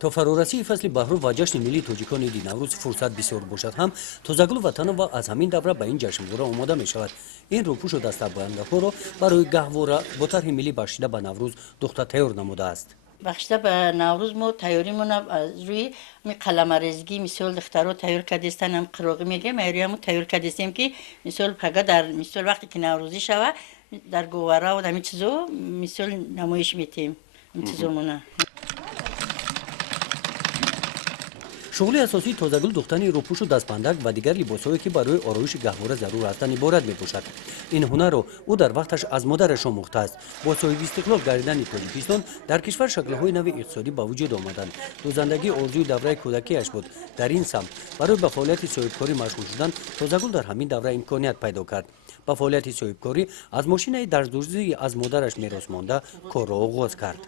تا فرارسی فصل بهار و جشن ملی تاجیکان عید نوروز فرصت بسیار باشد هم تازگل وطن و از همین دوره به این جشنواره آماده می شود. این روپوش و دستبندها را برای گهواره با طرح ملی بخشیده به نوروز دختر تیار نموده است. بخشیده به نوروز ما تیاریمون از روی می قلم‌ریزگی مثال دخترها تیار کردستن هم قراقی میگیم ایریم تیار کردستیم که مثال پگه در مثال وقتی که نوروزی شود در گواره و همین چیزا مثال نمایش میتیم این چیزامونه. شغل اساسی تازگل دوختن روپوش و دستبندک و دیگر لباسهایی که برای آرایش گهواره ضرور هستند عبارت می‌باشد. این هنر را او در وقتش از مادرش آموخته است. با صاحب استقلال گردیدن تاجیکستان در کشور شکل‌های نو اقتصادی به وجود آمدند. دوزندگی آرزوی دوره کودکی‌اش بود. در این سمت برای به فعالیت صاحبکاری مشغول شدن تازگل در همین دوره امکانیت پیدا کرد. با فعالیت صاحبکاری از ماشین درزدوزی از مادرش میراث مانده کار را آغاز کرد.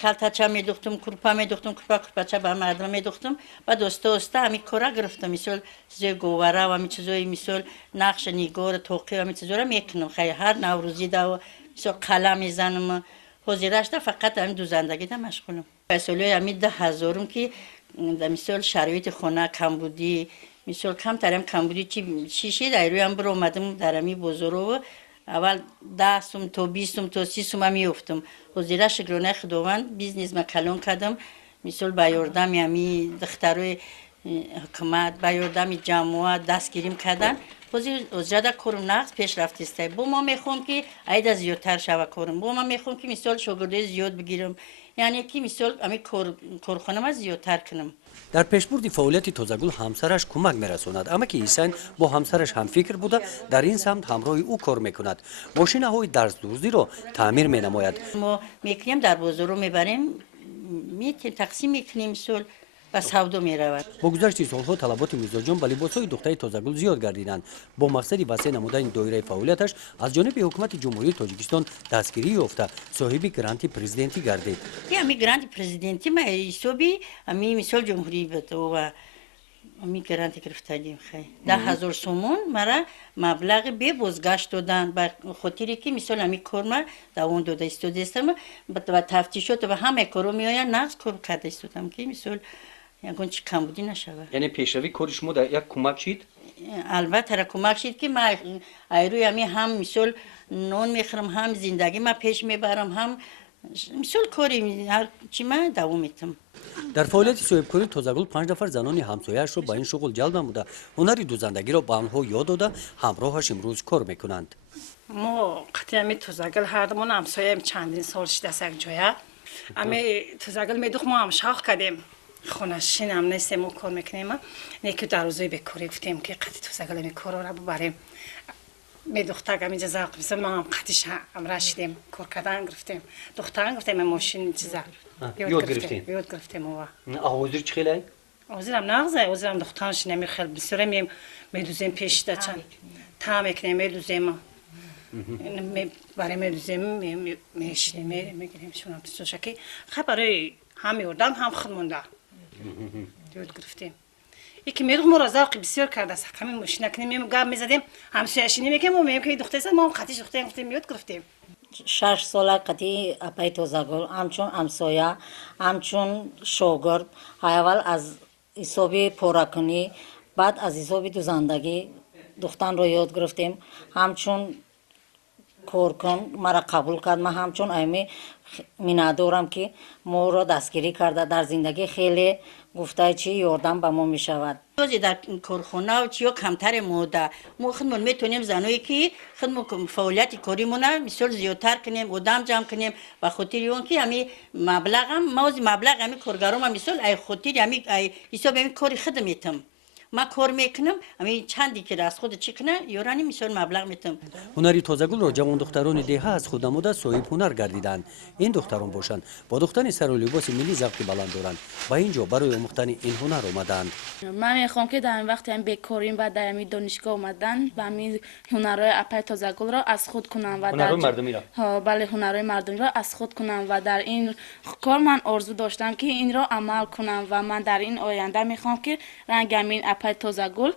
کلتچه میدوختم، کرپا میدوختم، کرپاچه به مردم میدوختم و دوستا همین کارا گرفتم. مثال چیزای گواره و همین چیزای مثال نقش نگار توقی و همین چیزا را میکنم. خیلی هر نوروزی دا مثال قلم میزنم. حاضرش دا فقط همین دوزندگی دا مشغولم. مسئله همین 10,000 که مثال شرایط خونه کم بودی، مثال کم ترم کم بودی چی در روی هم برو اومدم در همین بزرگ اول 10 سوم تا 20 سوم تا 30 سوم میافتم. حضور شکرانه خداوند بیزنس ما کلان کردم. مثال با یاردم یمی دخترای حکومت با یاردم جماعت دستگیریم کردن. حضور اجازه کارم نقص پیش رفته است. با ما میخوام که عید زیادتر شود کارم. با ما میخوام که مثال شاگردای زیاد بگیرم. یعنی که مثال امی کارخانه ما زیادتر کنم. در پیشبرد فعالیت تازگل همسرش کمک میرساند، اما که ایسان با همسرش هم فکر بوده در این سمت همراه او کار میکند. ماشین های درزدوزی را تعمیر مینماید. ما میکنیم در بازار رو میبریم میتیم تقسیم میکنیم مثال و سودا میرود. با گذشت سالها طلبات میرزاجان به لباسهای دختر تازگل زیاد گردیدند. با مقصد وسیع نمودن دایره فعالیتش از جانب حکومت جمهوری تاجیکستان دستگیری یافته صاحب گرانت پرزیدنتی گردید. می گرانت پرزیدنتی ما حسابی می مثال جمهوری بود و می گرانت گرفتیم. خیلی 10,000 سومون مرا مبلغ به بازگشت دادن به خاطری که مثلا می کارم دوام داده استودستم و تفتیشات و همه کارو میآیند نقص کار کرده استودم که مثلا یکون چی کم بودی نشود. یعنی پیشروی کار شما در یک کمک شید؟ البته کمک شد که ما ایروی هم مثال نون میخورم هم زندگی ما پیش میبرم هم مثال کاری هر چی من دوام میتم. در فعالیت صاحبکاری تازگل 5 نفر زنان همسایه‌اش را با این شغل جلب نموده هنری دوزندگی را به آنها یاد داده همراهش امروز کار میکنند. ما قطعا تازگل هر دومون همسایه چندین سال شده است یک جایه. اما تازگل میدوخ ما هم شاخ کردیم. خونشین هم نیستیم و کار میکنیم. نیکی در روزای بکاری گفتیم که قطعی تازگل می کارا را ببریم. میدوخته که اینجا زاق مثلا ما هم قطعش هم رشیدیم کار کردن گرفتیم. دختران گفتیم ماشین چیزا یاد گرفتیم. یاد گرفتیم و آوازی چه خیلی؟ آوازیم نغزه آوازیم دخترانش نمی خیلی بسیار میدوزیم پیش دچن. تام میکنیم میدوزیم. برای میدوزیم میشیم میگیریم شون تو شکی خبری هم یادم هم خودمونده یاد گرفتیم. یکی میگم ما را ذوق بسیار کرده است. همین ماشین کنیم میگم میزدیم همسایه‌شینی میگم و میگم که دختر ما هم قطعی دختر گفتیم یاد گرفتیم. 6 سال قطعی اپای تازگل همچون همسایه همچون شاگرد اول از حسابی پوراکنی بعد از حسابی دوزندگی دختان رو یاد گرفتیم همچون کارکن مرا قبول کرد. من همچون ایمی میندارم که ما را دستگیری کرده در زندگی خیلی گفته چی یاردم به ما می شود. در کارخانه و چیا کمتر موده ما خودمون میتونیم زنایی که خودمون فعالیت کاریمونه مثال زیادتر کنیم آدم جمع کنیم و خاطر اون که همین مبلغ هم موز مبلغ همین کارگرام مثال ای خاطر همین حساب همین کاری خود میتم ما کار میکنم همین چندی که از خود چی کنه یارانی مثال مبلغ میتم. هنری تازگل را جوان دختران دهه از خود نموده صاحب هنر گردیدند. این دختران باشند با دختن سر و لباس ملی ذوق بلند دارند و اینجا برای آموختن این هنر آمدند. من میخوام که در این وقت هم بکاریم و در این دانشگاه آمدن و همین هنرهای اپای تازگل را از خود کنم و هنرهای مردمی را بله هنرهای مردمی را از خود کنم و در این کار من آرزو داشتم که این را عمل کنم و من در این آینده میخوام که رنگامین اپای تازگل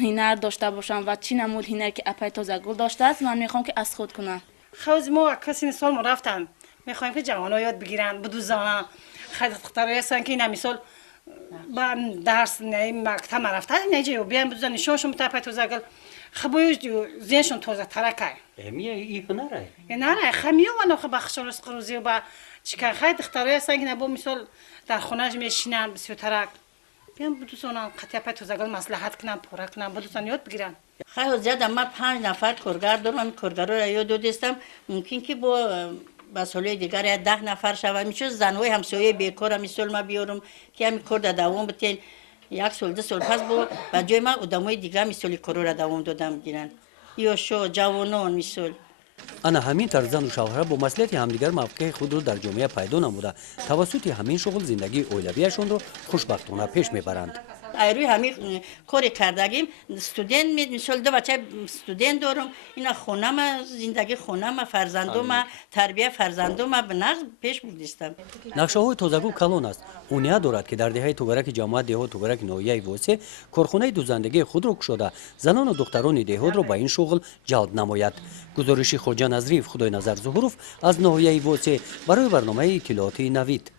هنر داشته باشم و چی نمود هنر که اپای تازگل داشته است من میخوام که از خود کنم. خوز ما کسی سال ما رفتم میخوایم که جوان‌ها یاد بگیرن بدوزانن خیلی دخترایی هستن که اینا مثال با درس نه مکتب رفتن نجیو بیان بزن نشونشون تپه توزگل خبوی زینشون توزه ترکه امیه ای هنره نه خمیو و نخ بخشورس قروزی و با چیکار خیلی دخترایی هستن که نبود مثال در خونه‌اش میشینن بسیار ترک بیان بدوسون قطعه توزگل مصلحت کنن پورا کنن بدوسون یاد بگیرن خیلی زیاد ما 5 نفر کارگر دارم من کارگرا را یاد دادم ممکن که با مسئله دیگر 10 نفر شود میشه زنهای همسایه بیکار مثل ما بیارم که همین کار دوام بتین 1 سال 2 سال پس با جای ما آدمای دیگه مثل کارو را دوام دادم گیرن یا شو جوانان مثل آن همین طرز زن و شوهرها با مصلحت همدیگر موقع خود رو در جامعه پیدا نموده توسط همین شغل زندگی اولویه‌شون رو خوشبختانه پیش میبرند. ایروی همین کاری کردگیم استودنت مثل 2 بچه استودنت دارم اینا خونم زندگی خونم فرزندم تربیت فرزندم به نقد پیش بردیستم نقشه‌های تازگو کلان است. اونیا دارد که در دهه توگرک جماعت دهات توگرک ناحیه واسه کارخانه دوزندگی خود را گشوده زنان و دختران دهات را به این شغل جلب نماید. گزارش خوجا نظریف خدای نظر ظهوروف از ناحیه واسه برای برنامه اطلاعاتی نوید